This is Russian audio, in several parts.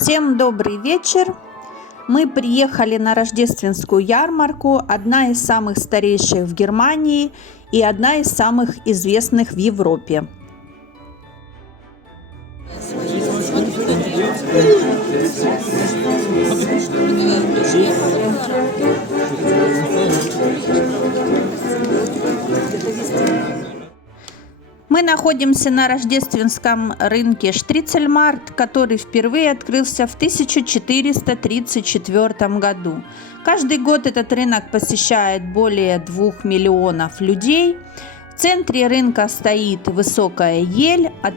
Всем добрый вечер! Мы приехали на рождественскую ярмарку, одна из самых старейших в Германии и одна из самых известных в Европе. Мы находимся на рождественском рынке Штрицельмаркт, который впервые открылся в 1434 году. Каждый год этот рынок посещает более 2 миллионов людей. В центре рынка стоит высокая ель, а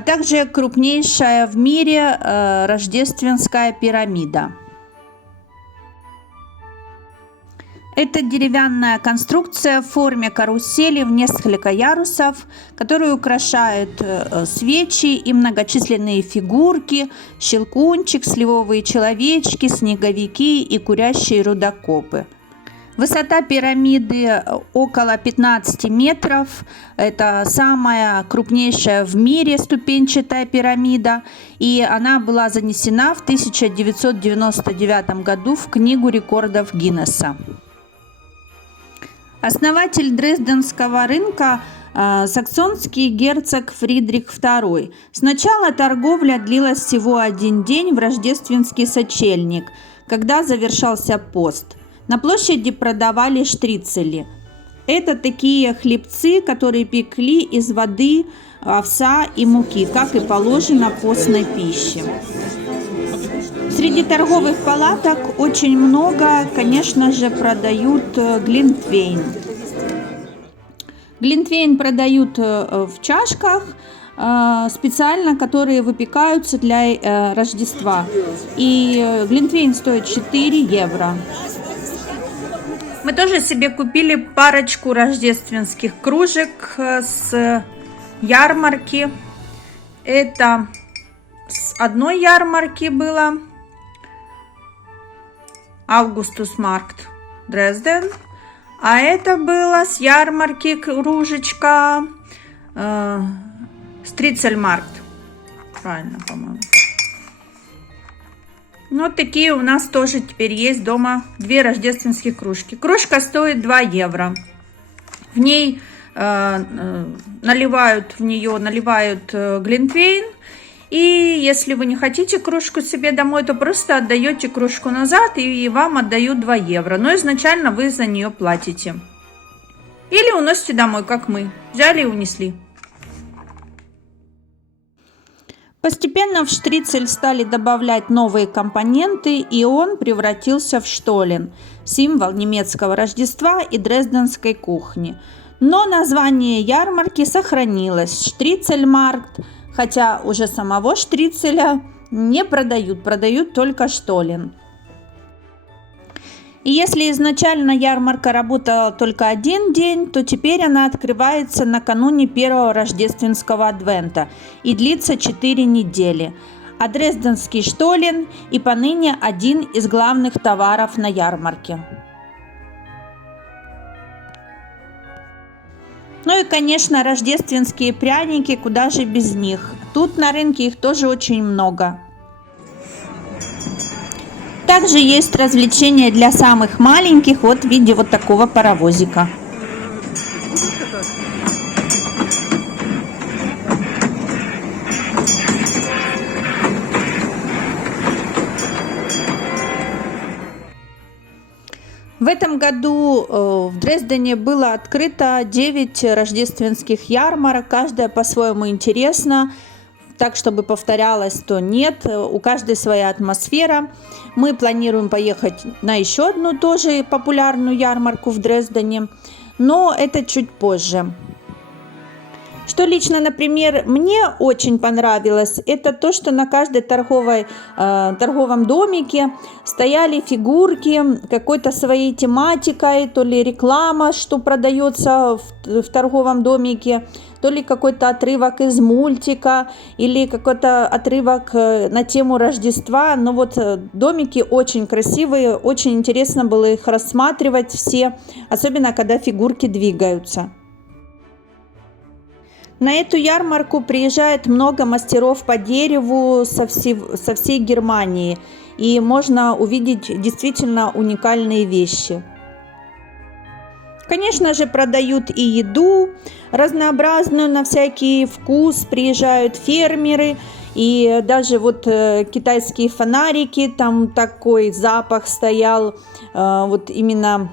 также крупнейшая в мире рождественская пирамида. Это деревянная конструкция в форме карусели в несколько ярусов, которые украшают свечи и многочисленные фигурки, щелкунчик, сливовые человечки, снеговики и курящие рудокопы. Высота пирамиды около 15 метров. Это самая крупнейшая в мире ступенчатая пирамида. И она была занесена в 1999 году в Книгу рекордов Гиннесса. Основатель Дрезденского рынка саксонский герцог Фридрих II. Сначала торговля длилась всего один день в рождественский сочельник, когда завершался пост. На площади продавали штрицели. Это такие хлебцы, которые пекли из воды, овса и муки, как и положено постной пище. Среди торговых палаток очень много, конечно же, продают глинтвейн. Глинтвейн продают в чашках, специально, которые выпекаются для Рождества. И глинтвейн стоит 4 евро. Мы тоже себе купили парочку рождественских кружек с ярмарки. Это с одной ярмарки было. Augustusmarkt Дрезден. А это было с ярмарки кружечка Штрицельмаркт. Правильно, по-моему. Вот такие у нас тоже теперь есть дома 2 рождественских кружки. Кружка стоит 2 евро. В ней наливают глинтвейн. И если вы не хотите кружку себе домой, то просто отдаете кружку назад, и вам отдают 2 евро. Но изначально вы за нее платите. Или уносите домой, как мы. Взяли и унесли. Постепенно в штрицель стали добавлять новые компоненты, и он превратился в штолен, символ немецкого Рождества и дрезденской кухни. Но название ярмарки сохранилось – Штрицельмаркт. Хотя уже самого штрицеля не продают, продают только штолен. И если изначально ярмарка работала только один день, то теперь она открывается накануне первого рождественского адвента и длится 4 недели. А дрезденский штолен и поныне один из главных товаров на ярмарке. Ну и, конечно, рождественские пряники, куда же без них. Тут на рынке их тоже очень много. Также есть развлечения для самых маленьких вот в виде вот такого паровозика. В этом году в Дрездене было открыто 9 рождественских ярмарок, каждая по-своему интересна, так чтобы повторялось, то нет, у каждой своя атмосфера. Мы планируем поехать на еще одну тоже популярную ярмарку в Дрездене, но это чуть позже. Что лично, например, мне очень понравилось, это то, что на каждой торговом домике стояли фигурки какой-то своей тематикой, то ли реклама, что продается в торговом домике, то ли какой-то отрывок из мультика или какой-то отрывок на тему Рождества. Но вот домики очень красивые, очень интересно было их рассматривать все, особенно когда фигурки двигаются. На эту ярмарку приезжает много мастеров по дереву со всей Германии, и можно увидеть действительно уникальные вещи. Конечно же, продают и еду разнообразную на всякий вкус, приезжают фермеры, и даже вот китайские фонарики, там такой запах стоял, вот именно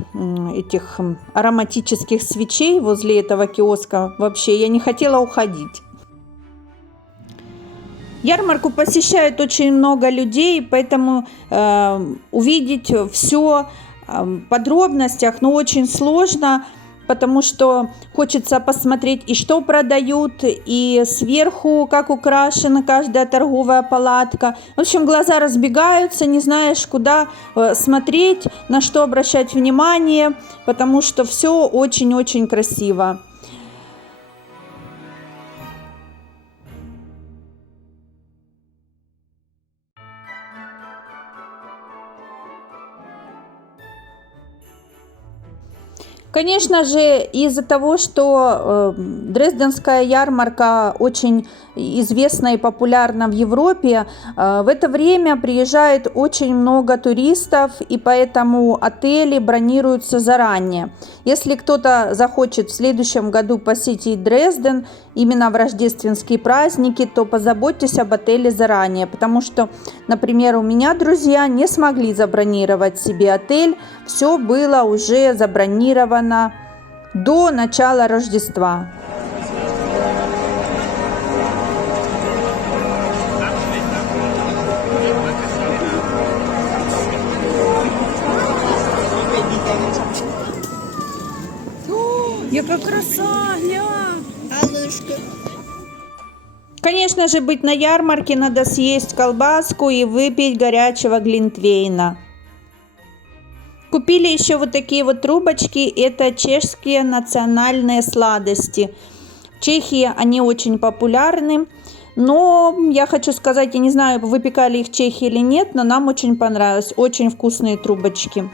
этих ароматических свечей возле этого киоска. Вообще, я не хотела уходить. Ярмарку посещает очень много людей, поэтому увидеть все в подробностях, но очень сложно, потому что хочется посмотреть и что продают, и сверху как украшена каждая торговая палатка. В общем, глаза разбегаются, не знаешь, куда смотреть, на что обращать внимание, потому что все очень-очень красиво. Конечно же, из-за того, что Дрезденская ярмарка очень известна и популярна в Европе, в это время приезжает очень много туристов, и поэтому отели бронируются заранее. Если кто-то захочет в следующем году посетить Дрезден именно в рождественские праздники, то позаботьтесь об отеле заранее, потому что, например, у меня друзья не смогли забронировать себе отель, все было уже забронировано до начала Рождества. Яка краса, глянь! Конечно же, быть на ярмарке надо съесть колбаску и выпить горячего глинтвейна. Купили еще вот такие вот трубочки, это чешские национальные сладости. В Чехии они очень популярны, но я хочу сказать, я не знаю, выпекали их в Чехии или нет, но нам очень понравилось, очень вкусные трубочки.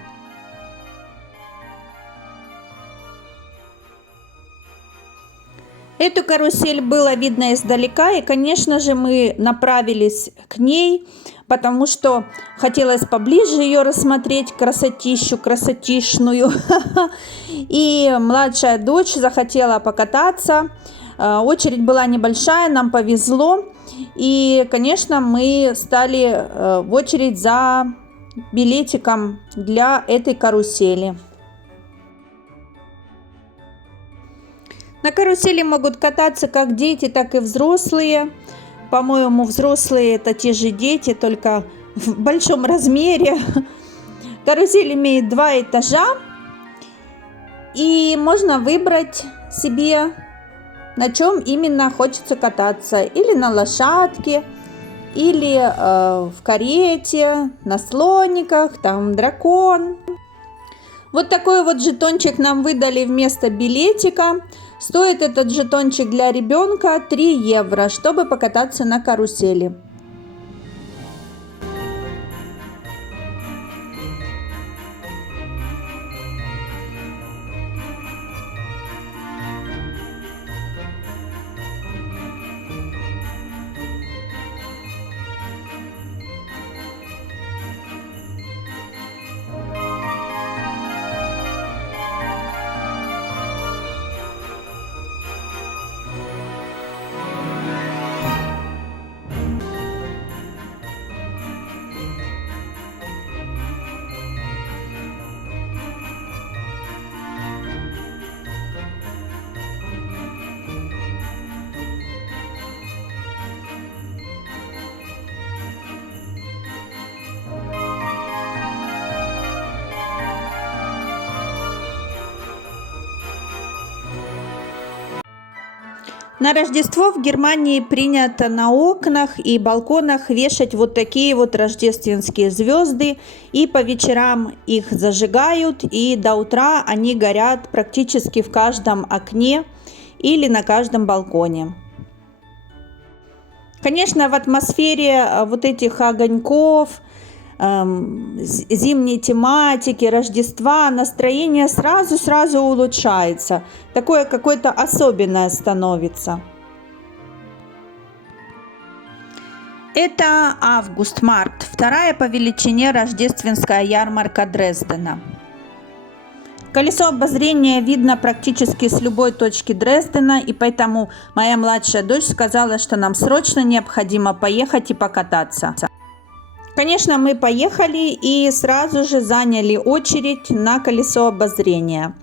Эту карусель было видно издалека, и, конечно же, мы направились к ней, потому что хотелось поближе ее рассмотреть, красотищную. И младшая дочь захотела покататься. Очередь была небольшая, нам повезло. И, конечно, мы стали в очередь за билетиком для этой карусели. На карусели могут кататься как дети, так и взрослые. По-моему, взрослые это те же дети, только в большом размере. Карусель имеет 2 этажа. И можно выбрать себе, на чем именно хочется кататься. Или на лошадке, или в карете, на слониках, там дракон. Вот такой вот жетончик нам выдали вместо билетика. Стоит этот жетончик для ребенка 3 евро, чтобы покататься на карусели. На Рождество в Германии принято на окнах и балконах вешать вот такие вот рождественские звезды, и по вечерам их зажигают, и до утра они горят практически в каждом окне или на каждом балконе. Конечно, в атмосфере вот этих огоньков, зимней тематики, Рождества, настроение сразу улучшается. Такое какое-то особенное становится. Это август-март, вторая по величине рождественская ярмарка Дрездена. Колесо обозрения видно практически с любой точки Дрездена, и поэтому моя младшая дочь сказала, что нам срочно необходимо поехать и покататься. Конечно, мы поехали и сразу же заняли очередь на колесо обозрения.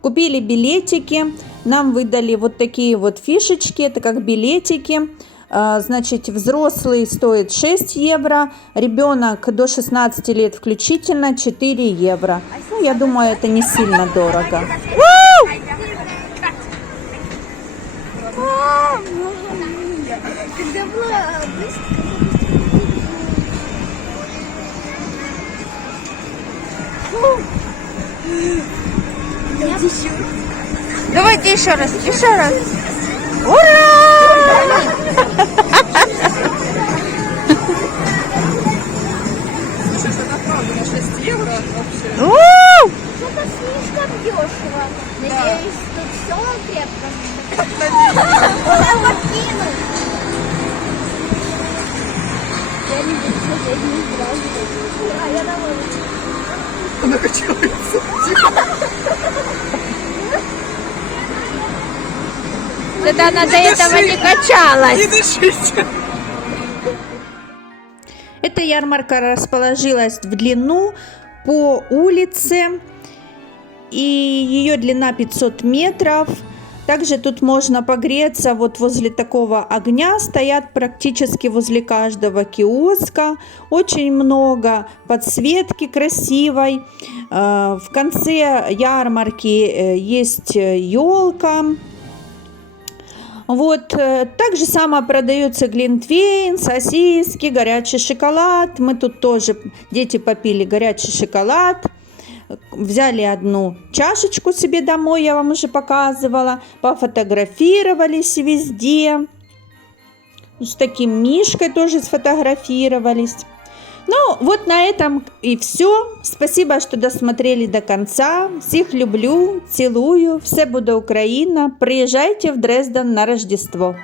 Купили билетики, нам выдали вот такие вот фишечки, это как билетики. Значит, взрослый стоит 6 евро, ребенок до 16 лет включительно 4 евро. Ну, я думаю, это не сильно дорого. Давайте еще раз, еще раз. Ура! Это слишком дешево. Надеюсь, тут все крепко. Я его кину. Я не буду смотреть не сразу. А я довольна. Она качается. Это она до этого не качалась. Не дышите. Эта ярмарка расположилась в длину по улице, и ее длина 500 метров. Также тут можно погреться вот возле такого огня, стоят практически возле каждого киоска, очень много подсветки красивой. В конце ярмарки есть елка. Вот, так же само продается глинтвейн, сосиски, горячий шоколад. Мы тут тоже, дети попили горячий шоколад, взяли одну чашечку себе домой, я вам уже показывала, пофотографировались везде. С таким мишкой тоже сфотографировались. Ну, вот на этом и все. Спасибо, что досмотрели до конца. Всех люблю, целую. Все буде Україна. Приезжайте в Дрезден на Рождество.